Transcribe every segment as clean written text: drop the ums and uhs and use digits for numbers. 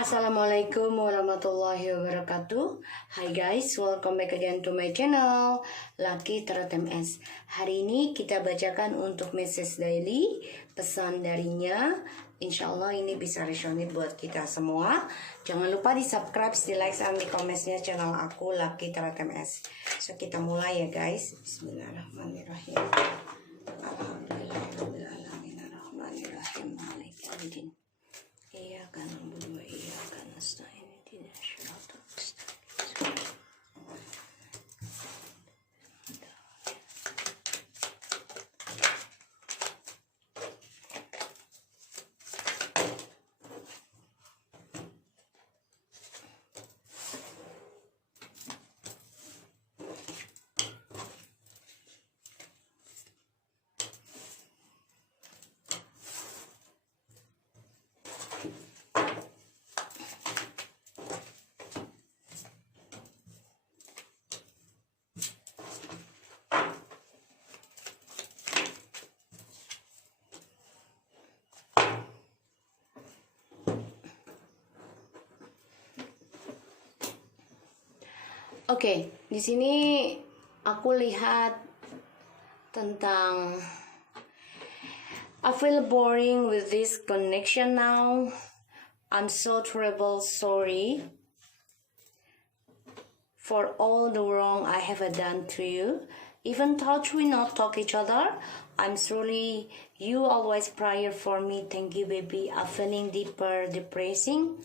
Assalamualaikum warahmatullahi wabarakatuh. Hi guys, welcome back again to my channel Lucky Tarot MS. Hari ini kita bacakan untuk message daily, pesan darinya. Insya Allah ini bisa resonate buat kita semua. Jangan lupa di subscribe, di like, sama di komennya channel aku Lucky Tarot MS. So kita mulai ya guys. Bismillahirrahmanirrahim. Alhamdulillahirrahmanirrahim. Maliki yaumiddin. Iyyaka na'budu wa iyyaka nasta'in. Ihdinas siratal mustaqim. Oke, di sini aku lihat tentang I feel boring with this connection now. I'm so terrible sorry for all the wrong I have done to you. Even though we not talk each other, I'm sorry. You always pray for me. Thank you, baby. I'm feeling deeper, depressing.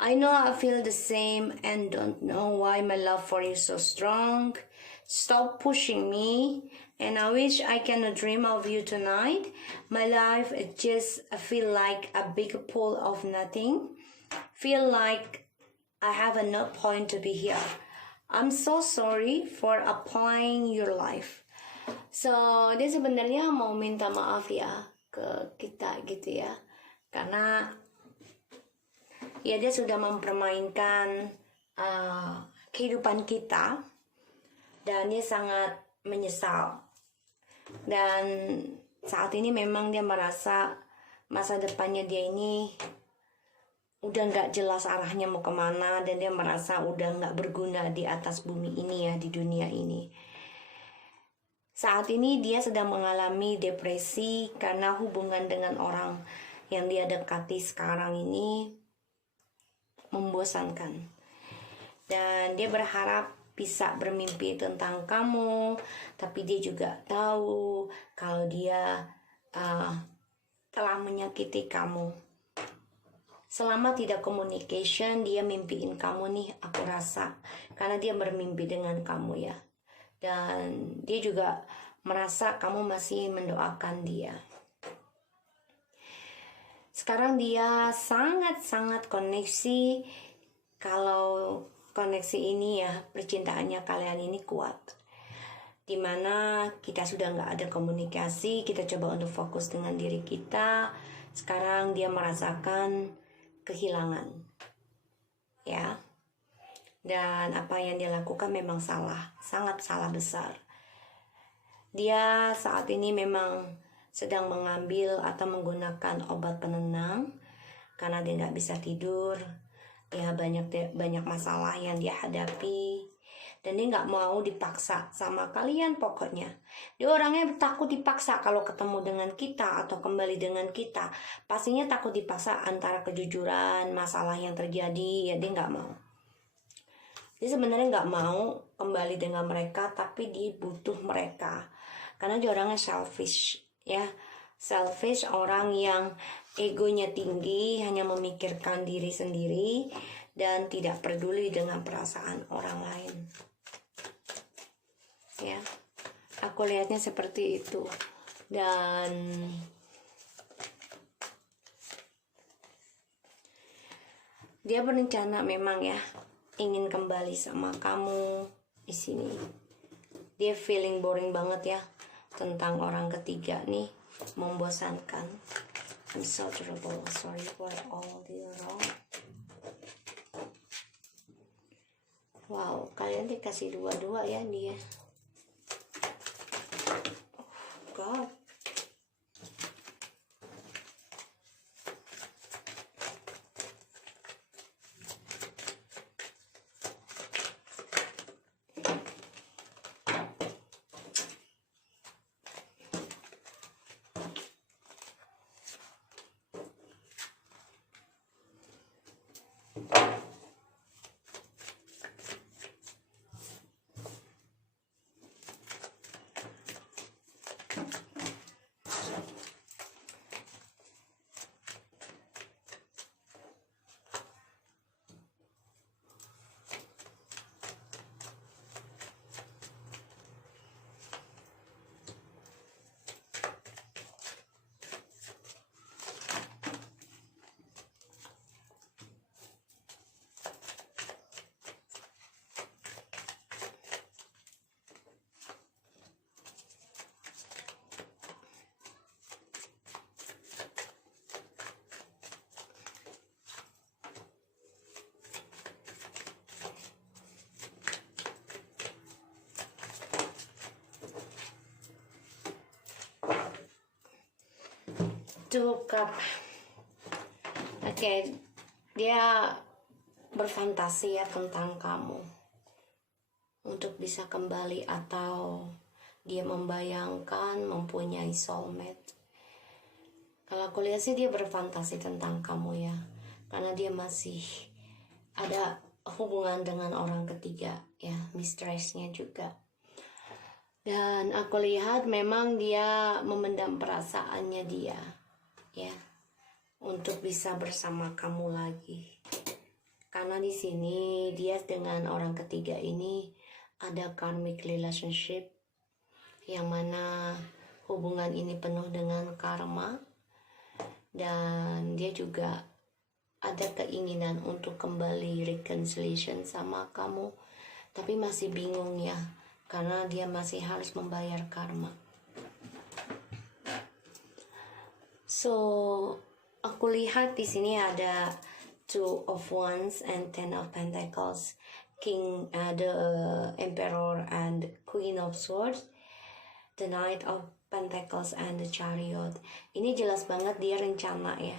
I know I feel the same and don't know why my love for you is so strong. Stop pushing me, and I wish I can dream of you tonight. My life just feel like a big pool of nothing. Feel like I have no point to be here. I'm so sorry for applying your life. So dia sebenarnya mau minta maaf ya ke kita gitu ya, karena ya dia sudah mempermainkan kehidupan kita dan dia sangat menyesal. Dan saat ini memang dia merasa masa depannya dia ini udah nggak jelas arahnya mau kemana, dan dia merasa udah nggak berguna di atas bumi ini ya, di dunia ini. Saat ini dia sedang mengalami depresi karena hubungan dengan orang yang dia dekati sekarang ini membosankan, dan dia berharap bisa bermimpi tentang kamu, tapi dia juga tahu kalau dia telah menyakiti kamu. Selama tidak communication, dia mimpiin kamu nih, aku rasa, karena dia bermimpi dengan kamu ya, dan dia juga merasa kamu masih mendoakan dia. Sekarang dia sangat-sangat koneksi. Kalau koneksi ini ya, percintaannya kalian ini kuat, dimana kita sudah nggak ada komunikasi, kita coba untuk fokus dengan diri kita. Sekarang dia merasakan kehilangan ya, dan apa yang dia lakukan memang salah, sangat salah besar. Dia saat ini memang sedang mengambil atau menggunakan obat penenang karena dia nggak bisa tidur ya, banyak masalah yang dia hadapi, dan dia nggak mau dipaksa sama kalian. Pokoknya dia orangnya takut dipaksa. Kalau ketemu dengan kita atau kembali dengan kita, pastinya takut dipaksa antara kejujuran masalah yang terjadi ya, dia nggak mau. Dia sebenarnya nggak mau kembali dengan mereka, tapi dia butuh mereka karena dia orangnya selfish ya, selfish, orang yang egonya tinggi, hanya memikirkan diri sendiri dan tidak peduli dengan perasaan orang lain ya. Aku lihatnya seperti itu, dan dia berencana memang ya ingin kembali sama kamu di sini. Dia feeling boring banget ya tentang orang ketiga nih, membosankan. I'm so terrible sorry for all the wrong. Wow, kalian dikasih dua-dua ya dia. Oh God. Two cup. Oke, dia berfantasi ya tentang kamu untuk bisa kembali, atau dia membayangkan mempunyai soulmate. Kalau aku lihat sih dia berfantasi tentang kamu ya, karena dia masih ada hubungan dengan orang ketiga ya, mistressnya juga. Dan aku lihat memang dia memendam perasaannya dia ya, untuk bisa bersama kamu lagi. Karena di sini dia dengan orang ketiga ini ada karmic relationship, yang mana hubungan ini penuh dengan karma, dan dia juga ada keinginan untuk kembali reconciliation sama kamu, tapi masih bingung ya, karena dia masih harus membayar karma. So aku lihat di sini ada Two of Wands and Ten of Pentacles, King, the Emperor and Queen of Swords, the Knight of Pentacles and the Chariot. Ini jelas banget dia rencana ya,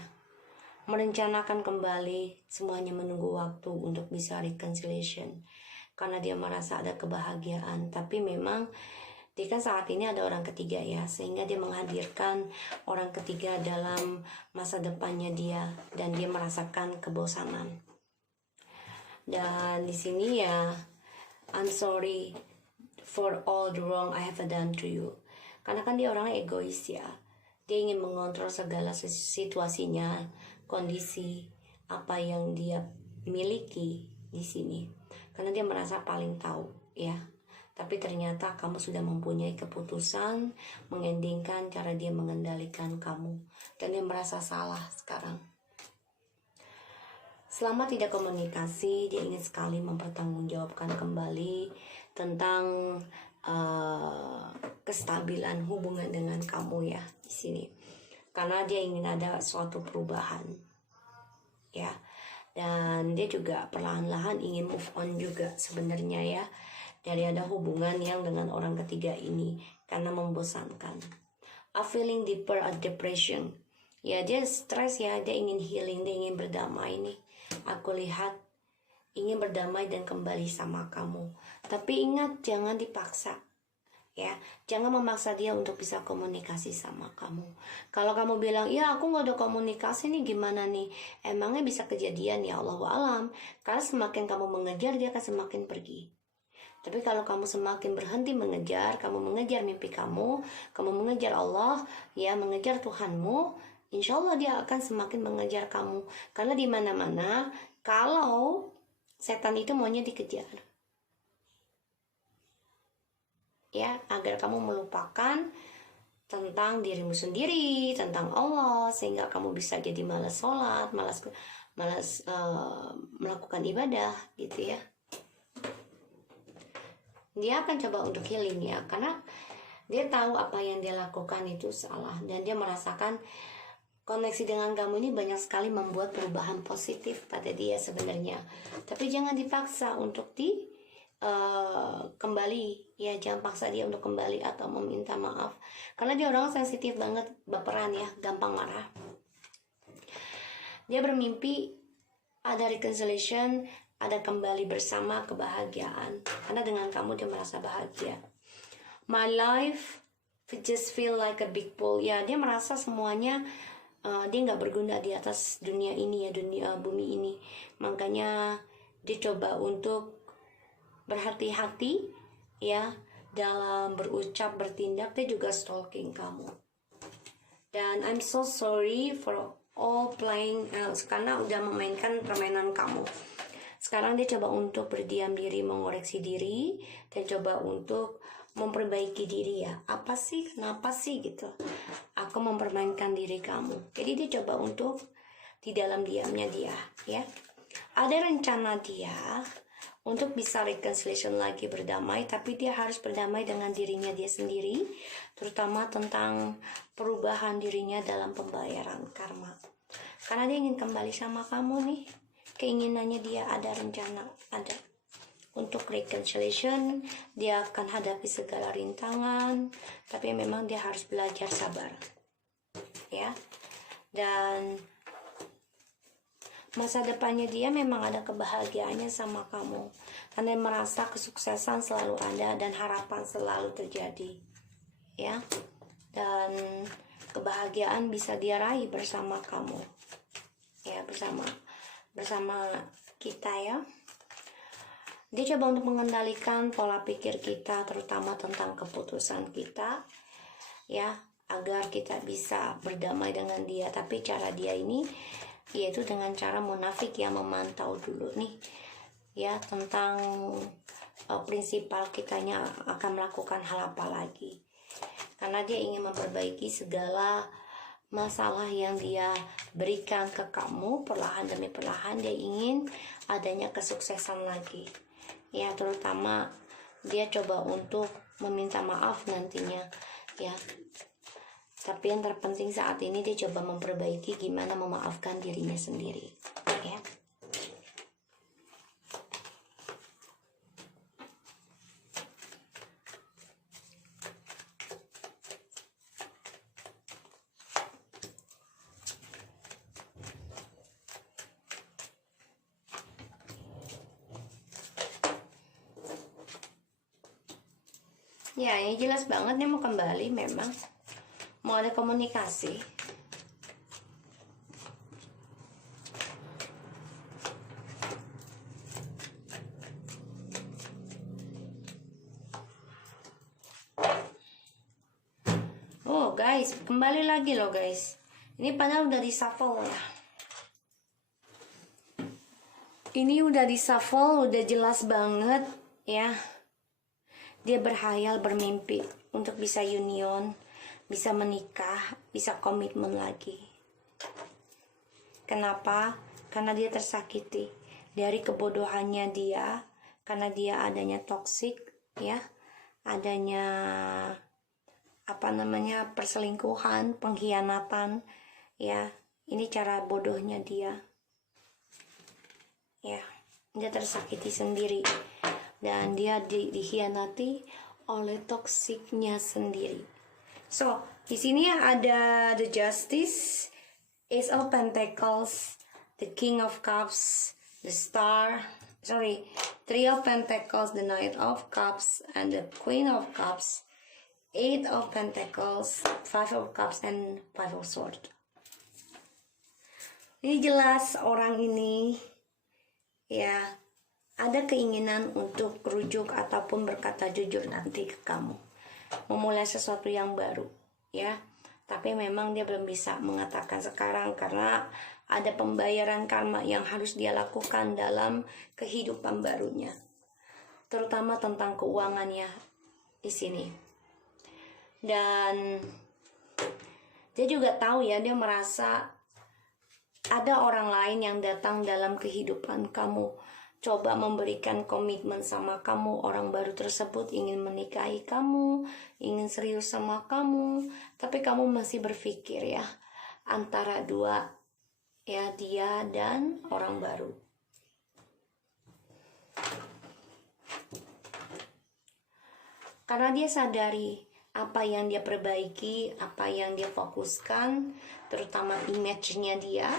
merencanakan kembali, semuanya menunggu waktu untuk bisa reconciliation, karena dia merasa ada kebahagiaan. Tapi memang dia kan saat ini ada orang ketiga ya, sehingga dia menghadirkan orang ketiga dalam masa depannya dia, dan dia merasakan kebosanan. Dan di sini ya, I'm sorry for all the wrong I have done to you. Karena kan dia orangnya egois ya, dia ingin mengontrol segala situasinya, kondisi apa yang dia miliki di sini, karena dia merasa paling tahu ya. Tapi ternyata kamu sudah mempunyai keputusan mengendingkan cara dia mengendalikan kamu, dan dia merasa salah sekarang. Selama tidak komunikasi, dia ingin sekali mempertanggungjawabkan kembali tentang kestabilan hubungan dengan kamu ya di sini, karena dia ingin ada suatu perubahan ya, dan dia juga perlahan-lahan ingin move on juga sebenarnya ya, dari ada hubungan yang dengan orang ketiga ini, karena membosankan. A feeling deeper, a depression ya, dia stres ya, dia ingin healing, dia ingin berdamai nih. Aku lihat ingin berdamai dan kembali sama kamu, tapi ingat jangan dipaksa ya, jangan memaksa dia untuk bisa komunikasi sama kamu. Kalau kamu bilang ya aku nggak ada komunikasi nih, gimana nih, emangnya bisa kejadian ya, Allahu alam. Karena semakin kamu mengejar, dia akan semakin pergi. Tapi kalau kamu semakin berhenti mengejar, kamu mengejar mimpi kamu mengejar Allah ya, mengejar Tuhanmu, insya Allah dia akan semakin mengejar kamu. Karena di mana-mana kalau setan itu maunya dikejar ya, agar kamu melupakan tentang dirimu sendiri, tentang Allah, sehingga kamu bisa jadi malas sholat, malas melakukan ibadah gitu ya. Dia akan coba untuk healing ya, karena dia tahu apa yang dia lakukan itu salah, dan dia merasakan koneksi dengan kamu ini banyak sekali membuat perubahan positif pada dia sebenarnya. Tapi jangan dipaksa untuk kembali ya, jangan paksa dia untuk kembali atau meminta maaf, karena dia orang sensitif banget, baperan ya, gampang marah. Dia bermimpi ada reconciliation, ada kembali bersama, kebahagiaan, karena dengan kamu dia merasa bahagia. My life just feel like a big pool ya, dia merasa semuanya dia nggak berguna di atas dunia ini ya, dunia bumi ini. Makanya dia coba untuk berhati-hati ya dalam berucap, bertindak. Dia juga stalking kamu. Dan I'm so sorry for all playing karena udah memainkan permainan kamu. Sekarang dia coba untuk berdiam diri, mengoreksi diri, dan coba untuk memperbaiki diri ya. Apa sih, kenapa sih gitu, aku mempermainkan diri kamu. Jadi dia coba untuk di dalam diamnya dia ya, ada rencana dia untuk bisa reconciliation lagi, berdamai, tapi dia harus berdamai dengan dirinya dia sendiri, terutama tentang perubahan dirinya dalam pembayaran karma. Karena dia ingin kembali sama kamu nih, keinginannya dia ada, rencana ada untuk reconciliation. Dia akan hadapi segala rintangan, tapi memang dia harus belajar sabar ya. Dan masa depannya dia memang ada kebahagiaannya sama kamu. Karena dia merasa kesuksesan selalu ada dan harapan selalu terjadi. Ya. Dan kebahagiaan bisa dia raih bersama kamu. Ya, bersama kita ya. Dia coba untuk mengendalikan pola pikir kita, terutama tentang keputusan kita, ya, agar kita bisa berdamai dengan dia. Tapi cara dia ini yaitu dengan cara munafik, yang memantau dulu nih, ya, tentang prinsipal kitanya akan melakukan hal apa lagi. Karena dia ingin memperbaiki segala masalah yang dia berikan ke kamu, perlahan demi perlahan dia ingin adanya kesuksesan lagi. Ya, terutama dia coba untuk meminta maaf nantinya, ya. Tapi yang terpenting saat ini dia coba memperbaiki gimana memaafkan dirinya sendiri, ya. Ya, ini jelas banget dia mau kembali, memang mau ada komunikasi. Oh guys, kembali lagi loh guys. Ini padahal udah di shuffle ya. Ini udah di shuffle, udah jelas banget ya. Dia berhayal, bermimpi untuk bisa union, bisa menikah, bisa komitmen lagi. Kenapa? Karena dia tersakiti dari kebodohannya dia, karena dia adanya toksik, ya, adanya perselingkuhan, pengkhianatan, ya. Ini cara bodohnya dia, ya. Dia tersakiti sendiri. Dan dia dikhianati oleh toksiknya sendiri. So, di sini ada the Justice, Ace of Pentacles, the King of Cups, the Three of Pentacles, the Knight of Cups, and the Queen of Cups, Eight of Pentacles, Five of Cups, and Five of Swords. Ini jelas orang ini, ya, ada keinginan untuk rujuk ataupun berkata jujur nanti ke kamu, memulai sesuatu yang baru, ya. Tapi memang dia belum bisa mengatakan sekarang karena ada pembayaran karma yang harus dia lakukan dalam kehidupan barunya, terutama tentang keuangannya di sini. Dan dia juga tahu ya, dia merasa ada orang lain yang datang dalam kehidupan kamu, coba memberikan komitmen sama kamu. Orang baru tersebut ingin menikahi kamu, ingin serius sama kamu, tapi kamu masih berpikir ya antara dua, ya, dia dan orang baru. Karena dia sadari apa yang dia perbaiki, apa yang dia fokuskan, terutama image-nya dia.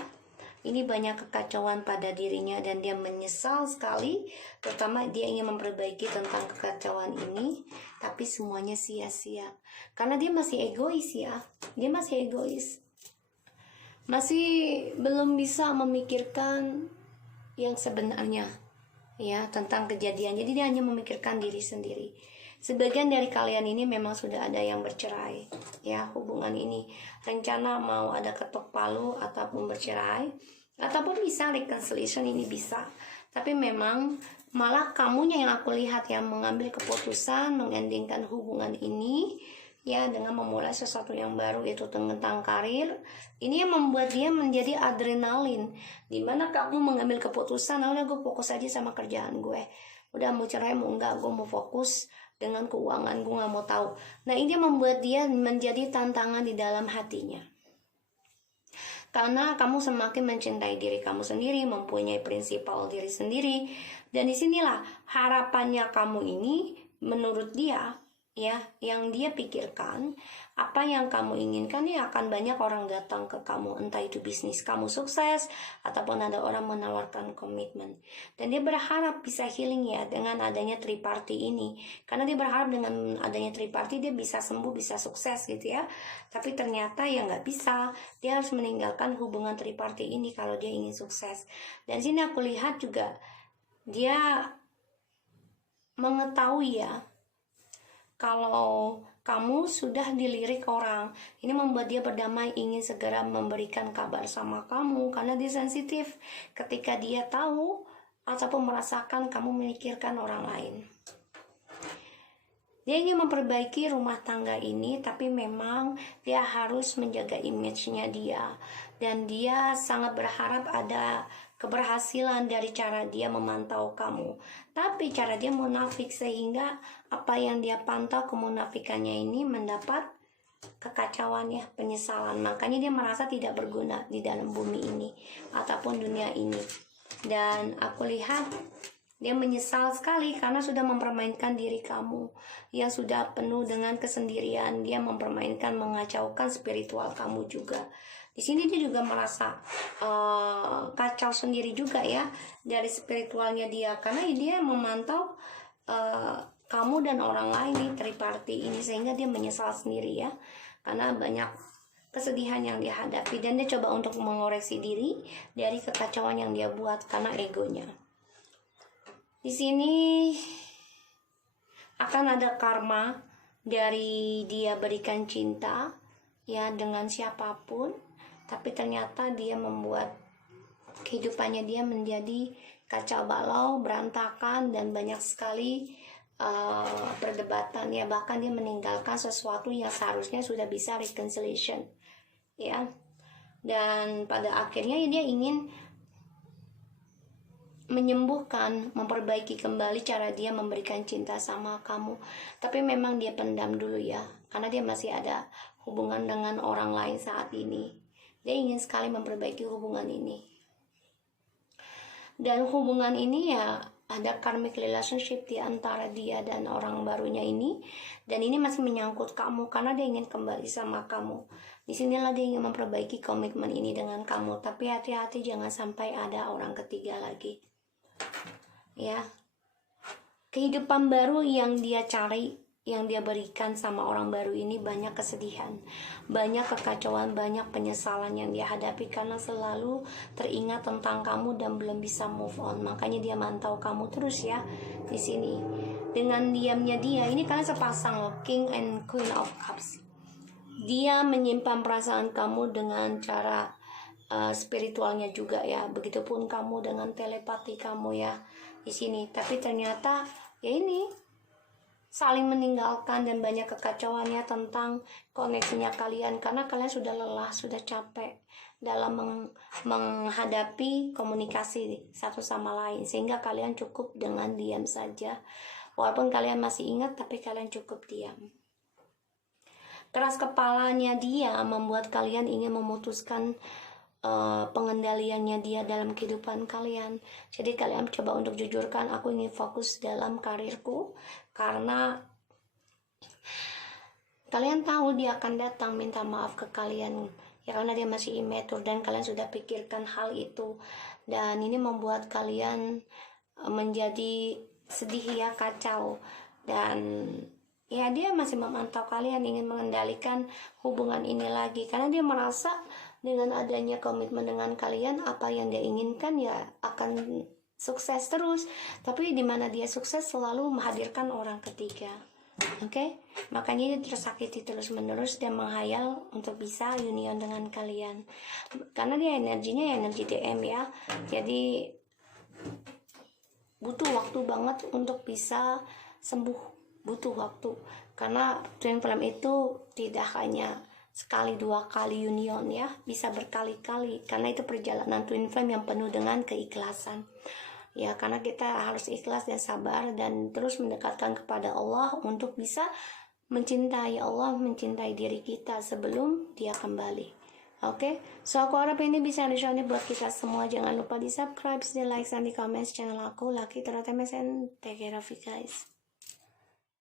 Ini banyak kekacauan pada dirinya dan dia menyesal sekali. Terutama dia ingin memperbaiki tentang kekacauan ini, tapi semuanya sia-sia. Karena dia masih egois ya. Dia masih egois. Masih belum bisa memikirkan yang sebenarnya, ya, tentang kejadian. Jadi dia hanya memikirkan diri sendiri. Sebagian dari kalian ini memang sudah ada yang bercerai, ya, hubungan ini. Rencana mau ada ketok palu ataupun bercerai, ataupun bisa reconciliation, ini bisa. Tapi memang malah kamunya yang aku lihat yang mengambil keputusan mengendingkan hubungan ini, ya, dengan memulai sesuatu yang baru, yaitu tentang karir. Ini yang membuat dia menjadi adrenalin, dimana kamu mengambil keputusan, udah gue fokus aja sama kerjaan gue, udah mau cerai mau enggak, gue mau fokus dengan keuangan, gue gak mau tahu. Nah, ini membuat dia menjadi tantangan di dalam hatinya. Karena kamu semakin mencintai diri kamu sendiri, mempunyai prinsipal diri sendiri. Dan disinilah harapannya kamu ini, menurut dia, ya, yang dia pikirkan, apa yang kamu inginkan, ya akan banyak orang datang ke kamu, entah itu bisnis kamu sukses ataupun ada orang menawarkan komitmen. Dan dia berharap bisa healing ya dengan adanya triparty ini, karena dia berharap dengan adanya triparty dia bisa sembuh, bisa sukses gitu ya. Tapi ternyata ya nggak bisa, dia harus meninggalkan hubungan triparty ini kalau dia ingin sukses. Dan sini aku lihat juga dia mengetahui ya kalau kamu sudah dilirik orang. Ini membuat dia berdamai, ingin segera memberikan kabar sama kamu karena dia sensitif ketika dia tahu ataupun merasakan kamu memikirkan orang lain. Dia ingin memperbaiki rumah tangga ini, tapi memang dia harus menjaga image-nya dia. Dan dia sangat berharap ada keberhasilan dari cara dia memantau kamu. Tapi cara dia munafik sehingga apa yang dia pantau kemunafikannya ini mendapat kekacauan ya, penyesalan. Makanya dia merasa tidak berguna di dalam bumi ini ataupun dunia ini. Dan aku lihat dia menyesal sekali karena sudah mempermainkan diri kamu yang sudah penuh dengan kesendirian. Dia mempermainkan, mengacaukan spiritual kamu juga. Di sini dia juga merasa kacau sendiri juga ya dari spiritualnya dia, karena dia memantau kamu dan orang lain di triparty ini, sehingga dia menyesal sendiri ya karena banyak kesedihan yang dia hadapi. Dan dia coba untuk mengoreksi diri dari kekacauan yang dia buat karena egonya. Di sini akan ada karma dari dia berikan cinta ya dengan siapapun, tapi ternyata dia membuat kehidupannya dia menjadi kacau balau, berantakan, dan banyak sekali perdebatan ya. Bahkan dia meninggalkan sesuatu yang seharusnya sudah bisa reconciliation ya. Dan pada akhirnya dia ingin menyembuhkan, memperbaiki kembali cara dia memberikan cinta sama kamu. Tapi memang dia pendam dulu ya, karena dia masih ada hubungan dengan orang lain saat ini. Dia ingin sekali memperbaiki hubungan ini. Dan hubungan ini ya ada karmic relationship di antara dia dan orang barunya ini. Dan ini masih menyangkut kamu karena dia ingin kembali sama kamu. Disinilah dia ingin memperbaiki komitmen ini dengan kamu. Tapi hati-hati jangan sampai ada orang ketiga lagi. Ya, kehidupan baru yang dia cari, yang dia berikan sama orang baru ini banyak kesedihan, banyak kekacauan, banyak penyesalan yang dia hadapi karena selalu teringat tentang kamu dan belum bisa move on. Makanya dia mantau kamu terus ya di sini. Dengan diamnya dia, ini kalian sepasang loh, King and Queen of Cups. Dia menyimpan perasaan kamu dengan cara spiritualnya juga ya. Begitupun kamu dengan telepati kamu ya di sini. Tapi ternyata ya ini saling meninggalkan dan banyak kekacauannya tentang koneksinya kalian karena kalian sudah lelah, sudah capek dalam menghadapi komunikasi satu sama lain, sehingga kalian cukup dengan diam saja. Walaupun kalian masih ingat, tapi kalian cukup diam. Keras kepalanya dia membuat kalian ingin memutuskan pengendaliannya dia dalam kehidupan kalian. Jadi kalian coba untuk jujurkan, aku ingin fokus dalam karirku, karena kalian tahu dia akan datang minta maaf ke kalian ya, karena dia masih immature dan kalian sudah pikirkan hal itu. Dan ini membuat kalian menjadi sedih ya, kacau. Dan ya dia masih memantau kalian, ingin mengendalikan hubungan ini lagi karena dia merasa dengan adanya komitmen dengan kalian, apa yang dia inginkan ya akan sukses terus. Tapi di mana dia sukses selalu menghadirkan orang ketiga. Oke? Makanya dia tersakiti terus menerus dan menghayal untuk bisa union dengan kalian. Karena dia energinya energi DM ya. Jadi butuh waktu banget untuk bisa sembuh. Butuh waktu. Karena twin flame itu tidak hanya sekali dua kali union ya, bisa berkali-kali karena itu perjalanan twin flame yang penuh dengan keikhlasan ya, karena kita harus ikhlas dan sabar dan terus mendekatkan kepada Allah untuk bisa mencintai Allah, mencintai diri kita sebelum dia kembali. Oke, so aku harap ini bisa resonate buat kita semua. Jangan lupa di subscribe, di like, dan di comment channel aku Lucky Tarot MSN. Take care of you guys.